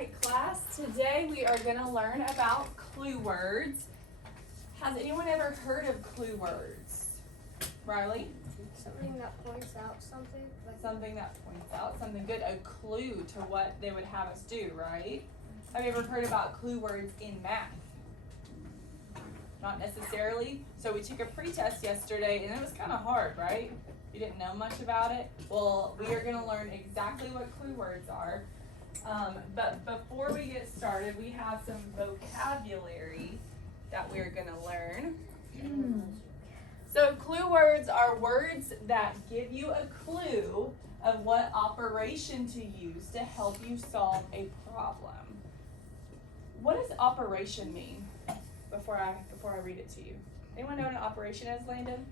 right, class, today we are going to learn about clue words. Has anyone ever heard of clue words? Riley? Something that points out something. Something that points out something good, a clue to what they would have us do, right? Have you ever heard about clue words in math? Not necessarily. So we took a pre-test yesterday and it was kind of hard, right? You didn't know much about it. Well, we are going to learn exactly what clue words are. But before we get started, we have some vocabulary that we're going to learn. So clue words are words that give you a clue of what operation to use to help you solve a problem. What does operation mean? Before I read it to you. Anyone know what an operation is, Landon?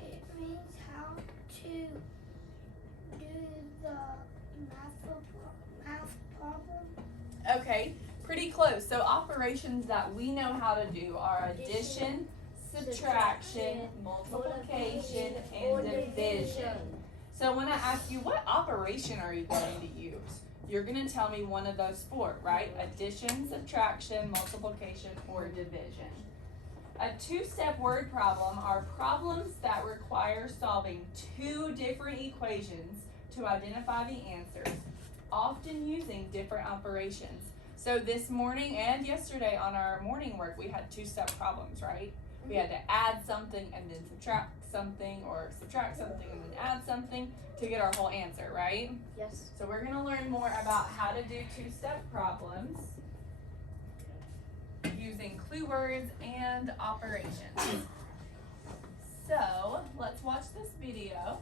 It means how to do the math problem. Okay, pretty close. So operations that we know how to do are addition, subtraction, multiplication, and division. So when I ask you, what operation are you going to use? You're going to tell me one of those four, right? Addition, subtraction, multiplication, or division. A two-step word problem are problems that require solving two different equations to identify the answers, often using different operations. So this morning and yesterday on our morning work, we had two-step problems, right? We had to add something and then subtract something, or subtract something and then add something to get our whole answer, right? Yes. So we're going to learn more about how to do two-step problems using clue words and operations. So let's watch this video.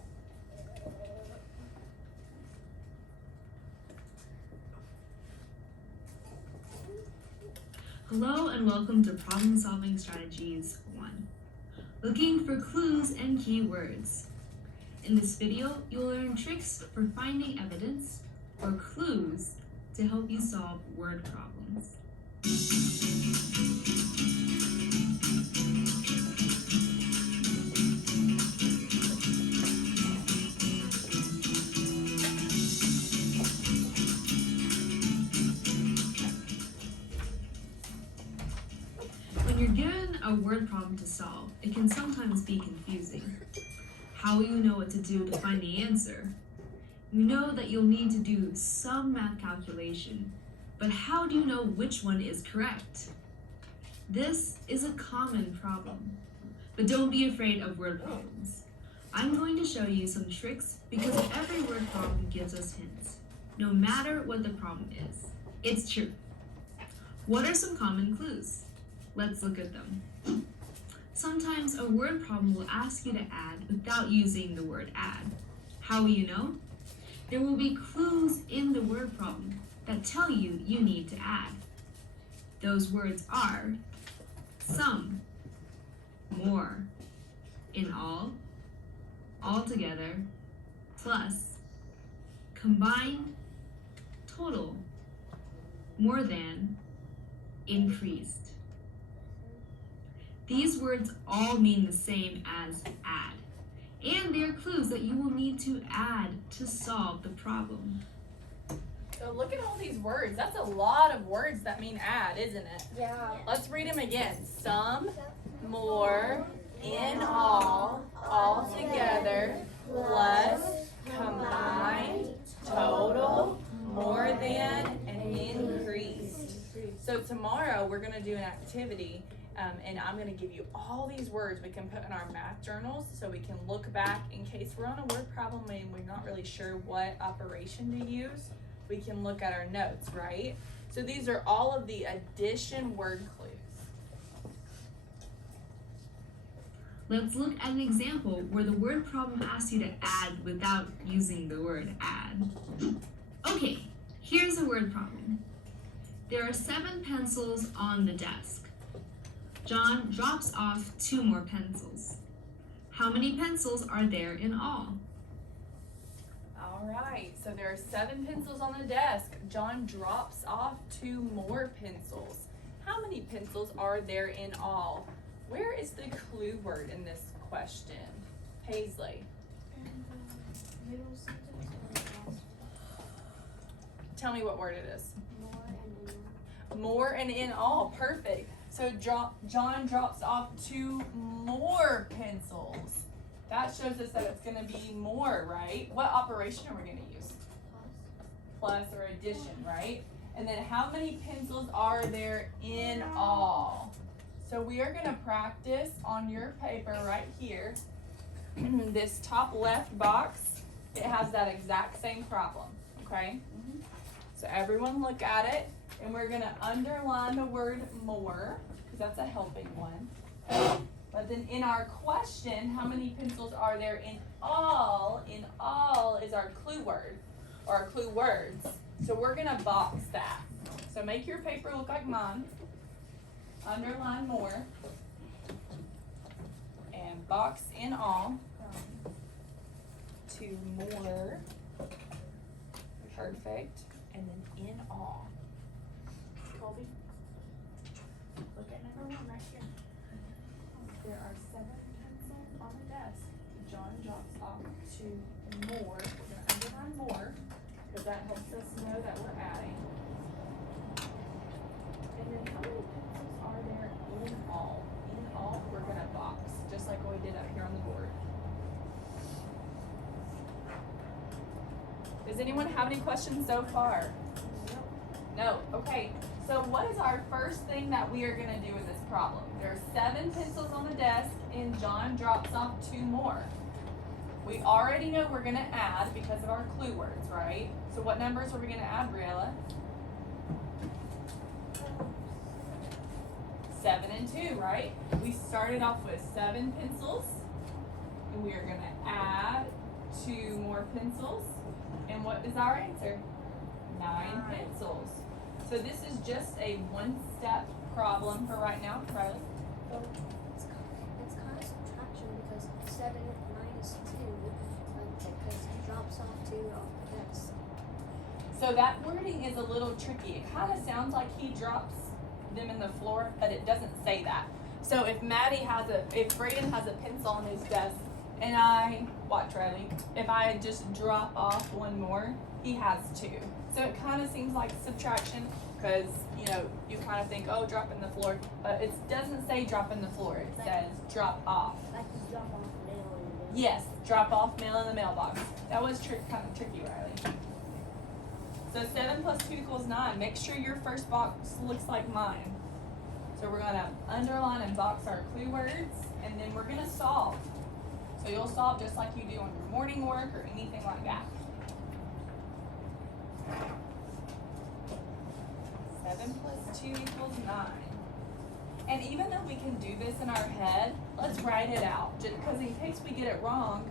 Hello and welcome to Problem Solving Strategies 1. Looking for clues and keywords. In this video, you'll learn tricks for finding evidence or clues to help you solve word problems. When you're given a word problem to solve, it can sometimes be confusing. How will you know what to do to find the answer? You know that you'll need to do some math calculation, but how do you know which one is correct? This is a common problem, but don't be afraid of word problems. I'm going to show you some tricks because every word problem gives us hints, no matter what the problem is. It's true. What are some common clues? Let's look at them. Sometimes a word problem will ask you to add without using the word add. How will you know? There will be clues in the word problem that tell you you need to add. Those words are some, more, in all, altogether, plus, combined, total, more than, increased. These words all mean the same as add, and they are clues that you will need to add to solve the problem. So look at all these words. That's a lot of words that mean add, isn't it? Yeah. Let's read them again. Some, more, in all, altogether, plus, combined, total, more than, and increased. So tomorrow we're going to do an activity and I'm going to give you all these words we can put in our math journals so we can look back in case we're on a word problem and we're not really sure what operation to use. We can look at our notes, right? So these are all of the addition word clues. Let's look at an example where the word problem asks you to add without using the word add. Okay, here's a word problem. There are 7 pencils on the desk. John drops off 2 more pencils. How many pencils are there in all? All right, so there are 7 pencils on the desk. John drops off 2 more pencils. How many pencils are there in all? Where is the clue word in this question? Paisley. Tell me what word it is. More and in. More and in all. Perfect. So John drops off 2 more pencils. That shows us that it's going to be more, right? What operation are we going to use? Plus or addition, right? And then how many pencils are there in all? So we are going to practice on your paper right here. This top left box, it has that exact same problem, okay? So everyone look at it, and we're going to underline the word more, because that's a helping one. But then in our question, how many pencils are there in all? In all is our clue word, or our clue words. So we're gonna box that. So make your paper look like mine. Underline more. And box in all. To more. Perfect. And then in all. Colby, look at number 1 right here. There are 7 pencils on the desk. John drops off 2 more. We're going to underline more because that helps us know that we're adding. And then how many pencils are there in all? In all, we're going to box, just like what we did up here on the board. Does anyone have any questions so far? No. Okay. So what is our first thing that we are going to do with this problem? There are 7 pencils on the desk and John drops off 2 more. We already know we're going to add because of our clue words, right? So what numbers are we going to add, Briella? 7 and 2, right? We started off with 7 pencils and we are going to add 2 more pencils. And what is our answer? 9 pencils. So this is just a 1-step problem for right now, Riley. Well, it's kind of subtraction because 7 minus 2, because he drops off 2 off the desk. So that wording is a little tricky. It kind of sounds like he drops them in the floor, but it doesn't say that. So if if Braden has a pencil on his desk, and watch Riley, if I just drop off 1 more, he has 2. So it kind of seems like subtraction because, you kind of think, oh, drop in the floor. But it doesn't say drop in the floor. It says drop off. Like you drop off mail in the mail. Yes, drop off mail in the mailbox. That was kind of tricky, Riley. So 7 plus 2 equals 9. Make sure your first box looks like mine. So we're going to underline and box our clue words, and then we're going to solve. So you'll solve just like you do on your morning work or anything like that. 7 plus 2 equals 9. And even though we can do this in our head, let's write it out. Just because in case we get it wrong,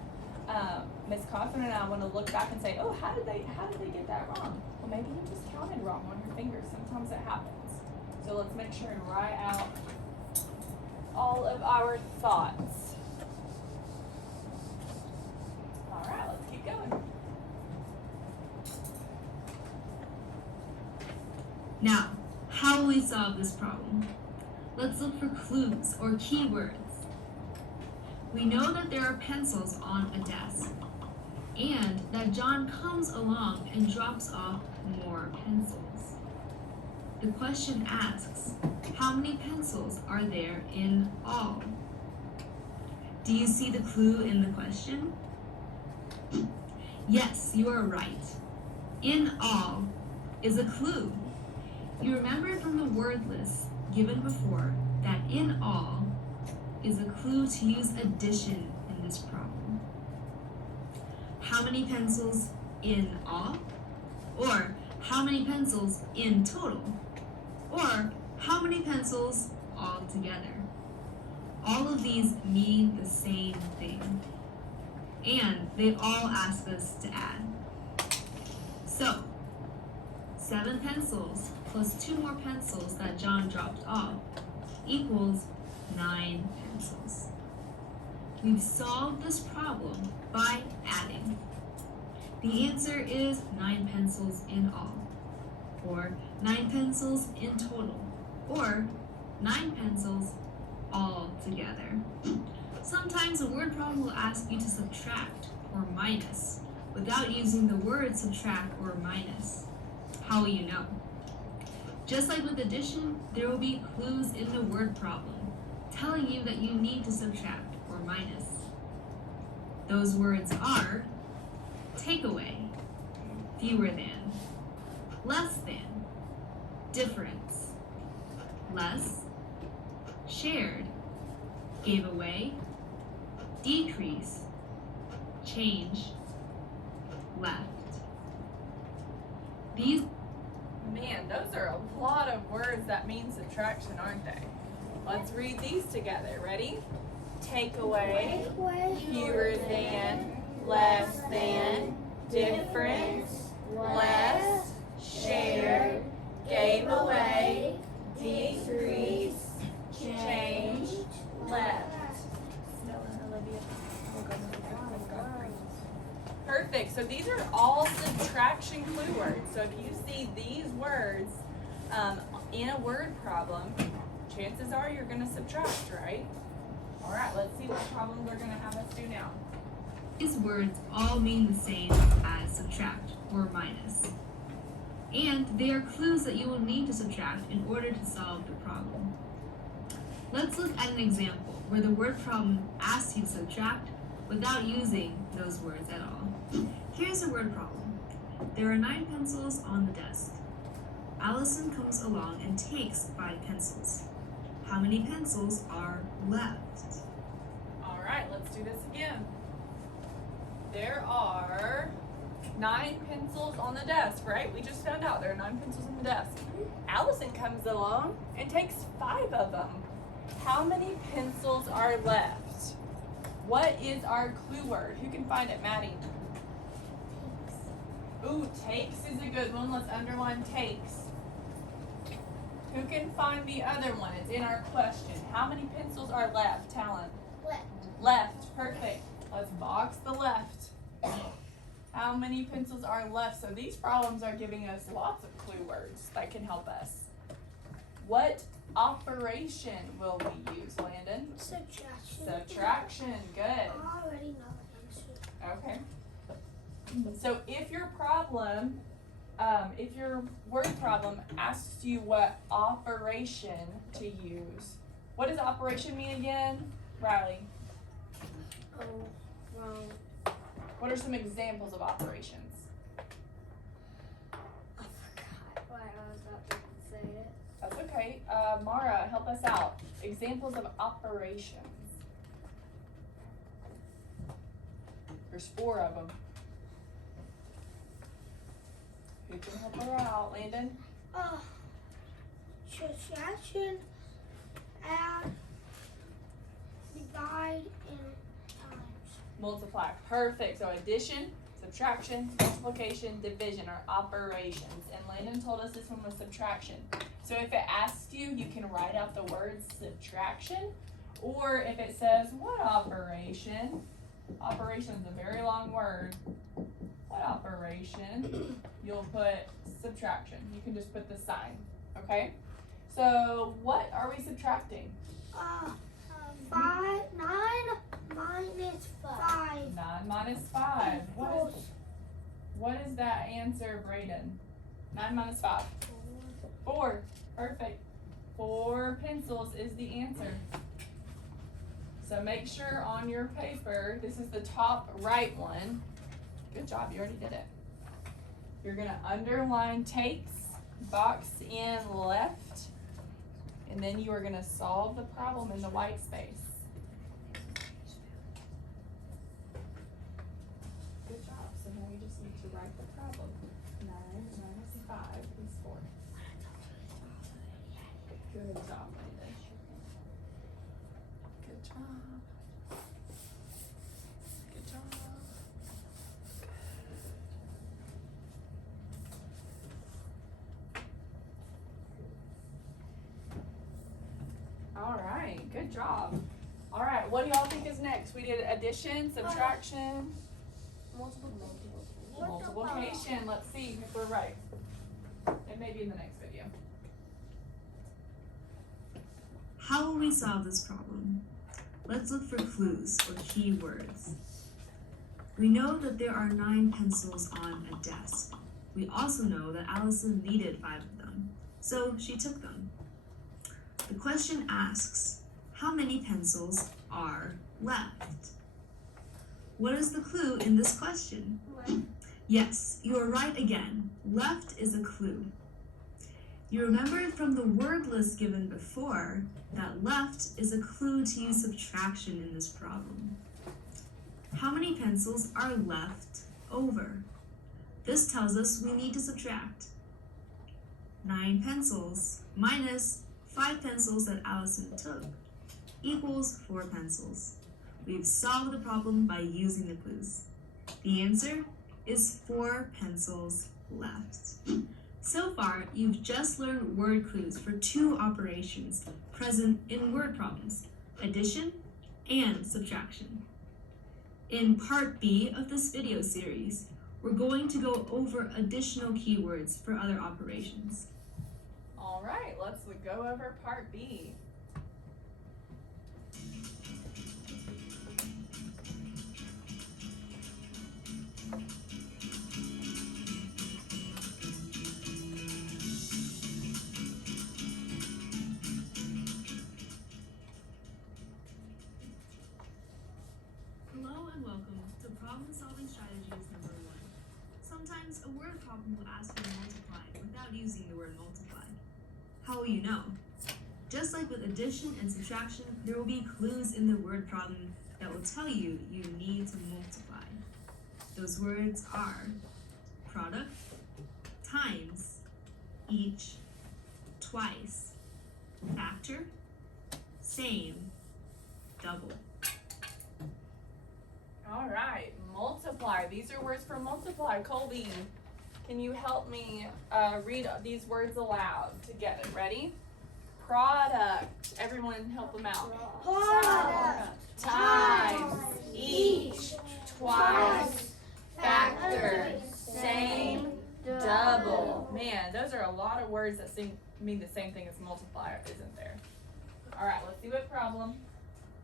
Miss Coffin and I want to look back and say, oh, how did they get that wrong? Well, maybe you just counted wrong on your fingers. Sometimes it happens. So let's make sure and write out all of our thoughts. All right, let's keep going. Now, how will we solve this problem? Let's look for clues or keywords. We know that there are pencils on a desk, and that John comes along and drops off more pencils. The question asks, how many pencils are there in all? Do you see the clue in the question? Yes, you are right. In all is a clue. You remember from the word list given before that in all is a clue to use addition in this problem. How many pencils in all? Or how many pencils in total? Or how many pencils all together? All of these mean the same thing. And they all ask us to add. So, 7 pencils plus 2 more pencils that John dropped off equals 9 pencils. We've solved this problem by adding. The answer is 9 pencils in all, or 9 pencils in total, or 9 pencils all together. Sometimes a word problem will ask you to subtract or minus without using the word subtract or minus. How will you know? Just like with addition, there will be clues in the word problem, telling you that you need to subtract or minus. Those words are take away, fewer than, less than, difference, less, shared, gave away, decrease, change, left. These Man, those are a lot of words that mean subtraction, aren't they? Let's read these together. Ready? Take away, fewer than, less than, difference, less, shared, gave away, decrease, change, left. Perfect. So these are all subtraction clue words. So if you see these words in a word problem, chances are you're going to subtract, right? All right, let's see what problems they're going to have us do now. These words all mean the same as subtract or minus. And they are clues that you will need to subtract in order to solve the problem. Let's look at an example where the word problem asks you to subtract without using those words at all. Here's a word problem. There are 9 pencils on the desk. Allison comes along and takes 5 pencils. How many pencils are left? All right, let's do this again. There are 9 pencils on the desk, right? We just found out there are 9 pencils on the desk. Allison comes along and takes 5 of them. How many pencils are left? What is our clue word? Who can find it, Maddie? Ooh, takes is a good one. Let's underline takes. Who can find the other one? It's in our question. How many pencils are left, Talent? Left, perfect. Let's box the left. How many pencils are left? So these problems are giving us lots of clue words that can help us. What operation will we use, Landon? Subtraction. Subtraction, good. I already know the answer. Okay. So if your problem, if your word problem asks you what operation to use, what does operation mean again? Riley, Oh, wrong. what are some examples of operations? I forgot why I was about to say it. That's okay. Mara, help us out. Examples of operations. There's 4 of them. Who can help her out? Landon? Subtraction, add, divide, and times. Multiply. Perfect. So addition, subtraction, multiplication, division are operations. And Landon told us this one was subtraction. So if it asks you, you can write out the word subtraction. Or if it says, what operation? Operation is a very long word. What operation? You'll put subtraction. You can just put the sign. Okay? So what are we subtracting? 5, 9 minus 5. 9 minus 5. What is that answer, Brayden? 9 minus 5. 4. Perfect. 4 pencils is the answer. So make sure on your paper, this is the top right one. Good job, you already did it. You're gonna underline takes, box in left, and then you are gonna solve the problem in the white space. Good job, so now you just need to write the problem. 9 minus 5 is 4. Good job, Landon. Good job. Good job. All right, good job. All right, what do y'all think is next? We did addition, subtraction, multiplication. Let's see if we're right. It may be in the next video. How will we solve this problem? Let's look for clues or key words. We know that there are 9 pencils on a desk. We also know that Allison needed 5 of them, so she took them. The question asks, how many pencils are left? What is the clue in this question? Yes, you are right again. Left is a clue. You remember from the word list given before that left is a clue to use subtraction in this problem. How many pencils are left over? This tells us we need to subtract 9 pencils minus 5 pencils that Allison took equals 4 pencils. We've solved the problem by using the clues. The answer is 4 pencils left. So far, you've just learned word clues for 2 operations present in word problems, addition and subtraction. In part B of this video series, we're going to go over additional keywords for other operations. All right, let's go over part B. Hello and welcome to Problem Solving Strategies number 1. Sometimes a word problem will ask you to multiply without using the word multiply. How will you know? Just like with addition and subtraction, there will be clues in the word problem that will tell you you need to multiply. Those words are product, times, each, twice, factor, same, double. All right, multiply. These are words for multiply. Colby, can you help me read these words aloud together? Ready? Product. Everyone help them out. Product. Times. Each. Twice. Factor. Same. Double. Man, those are a lot of words that mean the same thing as multiply, isn't there? All right, let's see what problem.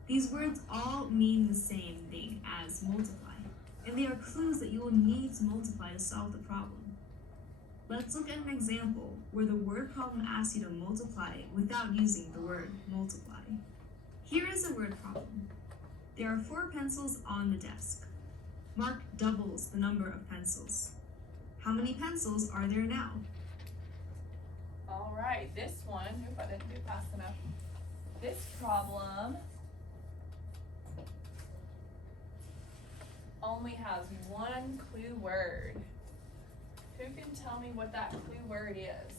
These words all mean the same thing as multiply, and they are clues that you will need to multiply to solve the problem. Let's look at an example where the word problem asks you to multiply without using the word multiply. Here is a word problem. There are 4 pencils on the desk. Mark doubles the number of pencils. How many pencils are there now? All right, this one, I didn't do fast enough. This problem only has one clue word. Who can tell me what that clue word is?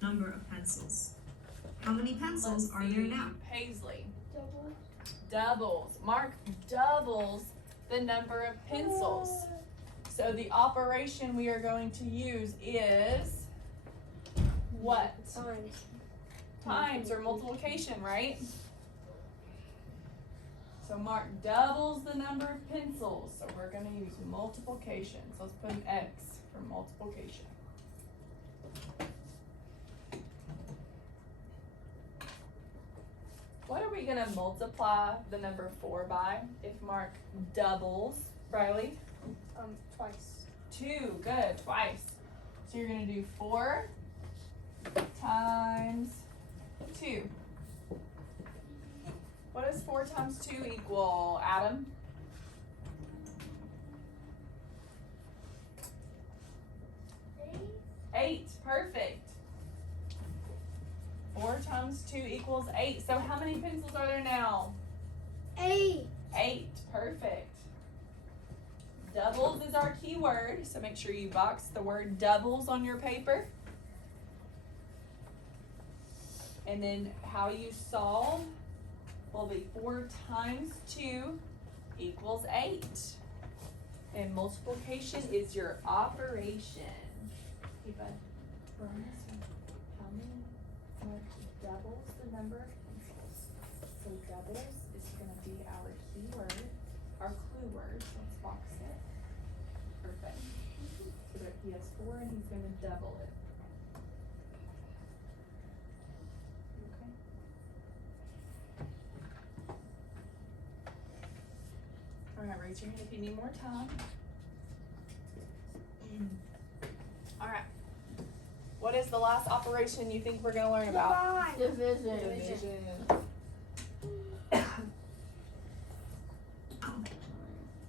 Number of pencils. How many pencils are there now? Paisley. Double. Doubles. Mark doubles the number of pencils. So the operation we are going to use is what? Times. Times or multiplication, right? So Mark doubles the number of pencils. So we're going to use multiplication. So let's put an X for multiplication. What are we going to multiply the number 4 by if Mark doubles? Riley? Twice. 2. Good. Twice. So you're going to do 4 times 2. What does 4 times 2 equal, Adam? 8. Perfect. 4 times 2 equals 8. So how many pencils are there now? 8. 8. Perfect. Doubles is our key word, so make sure you box the word doubles on your paper. And then how you solve will be 4 times 2 equals 8. And multiplication is your operation. Hey, bud. How many doubles the number of pencils? So doubles is going to be our key word, our clue word. Let's box it. Perfect. So that he has 4 and he's going to double it. Okay. All right, raise your hand if you need more time. All right. is the last operation you think we're gonna learn about? Divide. Division.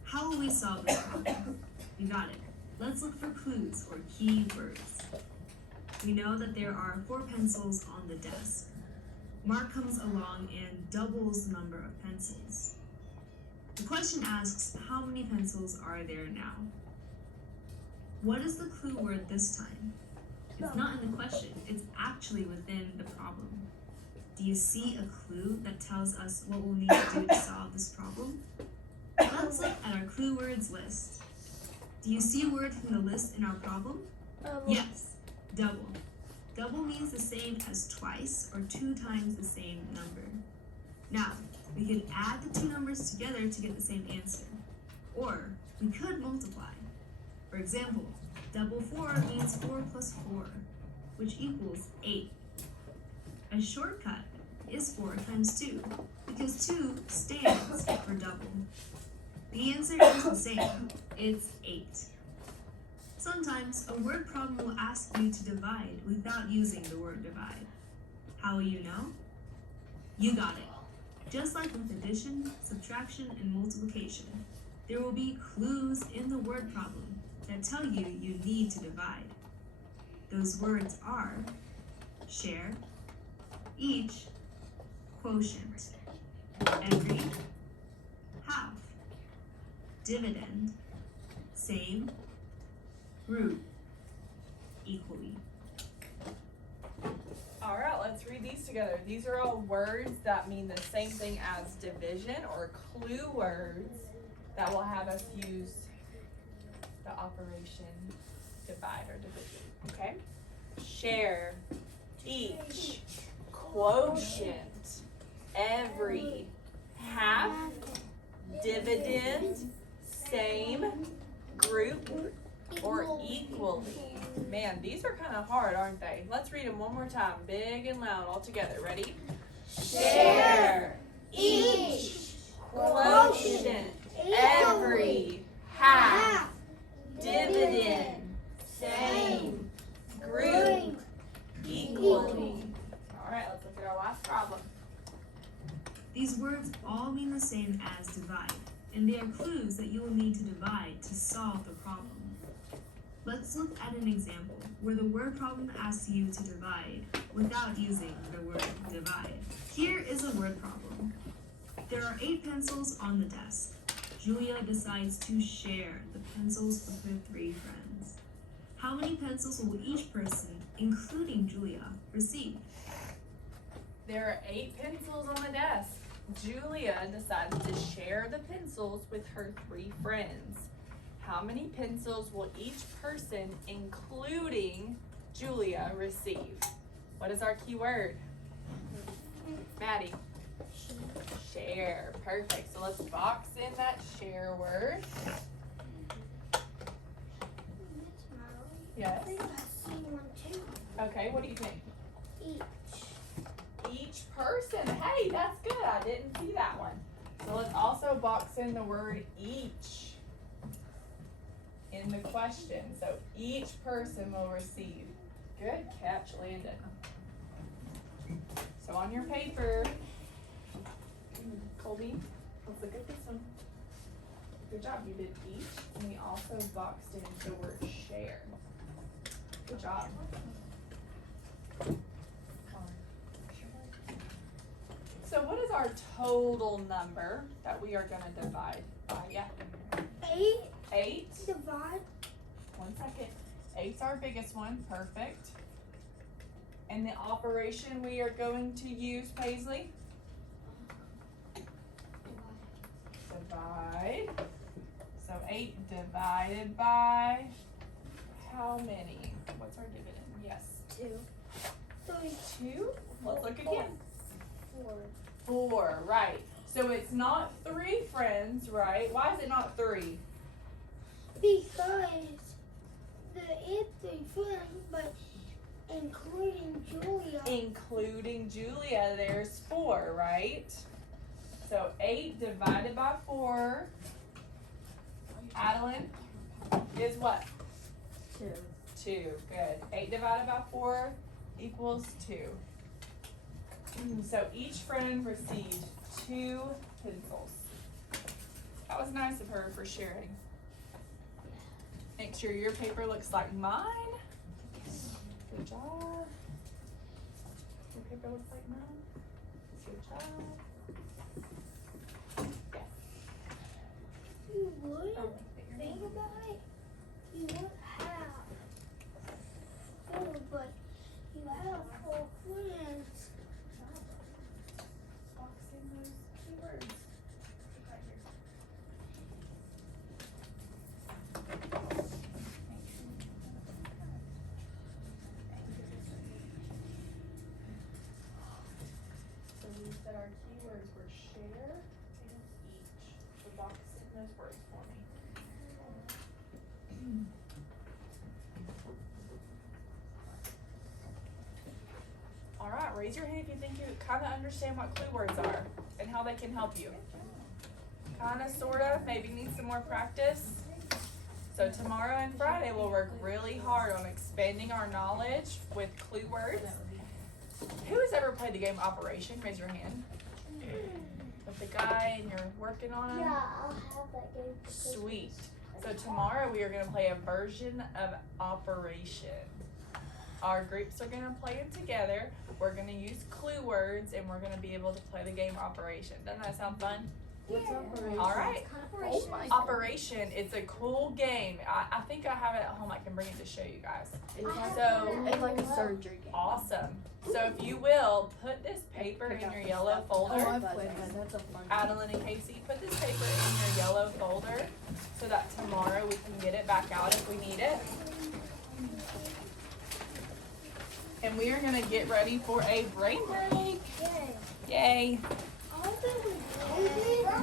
How will we solve this problem? You got it. Let's look for clues or key words. We know that there are 4 pencils on the desk. Mark comes along and doubles the number of pencils. The question asks, how many pencils are there now? What is the clue word this time? It's not in the question, it's actually within the problem. Do you see a clue that tells us what we'll need to do to solve this problem? Let's look at our clue words list. Do you see a word from the list in our problem? Yes, double. Double means the same as twice or 2 times the same number. Now, we could add the 2 numbers together to get the same answer. Or we could multiply. For example, double 4 means 4 plus 4, which equals 8. A shortcut is 4 times 2, because 2 stands for double. The answer is the same, it's 8. Sometimes a word problem will ask you to divide without using the word divide. How will you know? You got it. Just like with addition, subtraction, and multiplication, there will be clues in the word problem that tell you you need to divide. Those words are share, each, quotient, every, half, dividend, same, group, equally. All right, let's read these together. These are all words that mean the same thing as division or clue words that will have us use the operation divide or division, okay? Share, each, quotient, every, half, dividend, same, group, or equally. Man, these are kind of hard, aren't they? Let's read them one more time, big and loud, all together. Ready? Share, each, quotient, every, half, dividend, same, group, equally. All right, let's look at our last problem. These words all mean the same as divide, and they are clues that you will need to divide to solve the problem. Let's look at an example where the word problem asks you to divide without using the word divide. Here is a word problem. There are 8 pencils on the desk. Julia decides to share the pencils with her 3 friends. How many pencils will each person, including Julia, receive? There are 8 pencils on the desk. Julia decides to share the pencils with her 3 friends. How many pencils will each person, including Julia, receive? What is our key word? Maddie? Share. Perfect. So let's box in that share word. Yes. I think I see one too. Okay, what do you think? Each. Each person. Hey, that's good. I didn't see that one. So let's also box in the word each in the question. So each person will receive. Good catch, Landon. So on your paper, Colby, let's look at this one. Good job, you did each, and we also boxed in the word share. Good job. So what is our total number that we are gonna divide by? Yeah. 8. 8. Divide. 1 second. 8's our biggest one. Perfect. And the operation we are going to use, Paisley? Divide. So 8 divided by how many? What's our dividend? Yes. 2. 3. 2? Let's look again. 4. 4, right. So it's not 3 friends, right? Why is it not 3? Because it's 3 friends, but including Julia. Including Julia, there's 4, right? So 8 divided by 4, Adeline, is what? 2. 2. Good. 8 divided by 4 equals 2. So each friend received 2 pencils. That was nice of her for sharing. Make sure your paper looks like mine. Good job. Your paper looks like mine. Good job. Yes. You would Oh, think about it. You would have 4, but you have 4 friends. Box in those keywords. Right here. So we said our keywords were share and each. So box in those words for me. All right, raise your hand if you think you kind of understand what clue words are and how they can help you. Kind of, sort of, maybe need some more practice. So tomorrow and Friday we'll work really hard on expanding our knowledge with clue words. Who has ever played the game Operation? Raise your hand. With the guy and you're working on him? Yeah, I'll have that game. for Christmas. Sweet. So tomorrow we are going to play a version of Operation. Our groups are going to play it together. We're going to use clue words and we're going to be able to play the game Operation. Doesn't that sound fun? What's Operation? All right. Operation. Operation, it's a cool game. I think I have it at home. I can bring it to show you guys. It's like a surgery game. Awesome. So if you will, put this paper in your yellow folder. Oh, I've played that. That's a fun game. Adeline and Casey, put this paper in your yellow folder so that tomorrow we can get it back out if we need it. And we are going to get ready for a brain break. Yay. Yay. I think we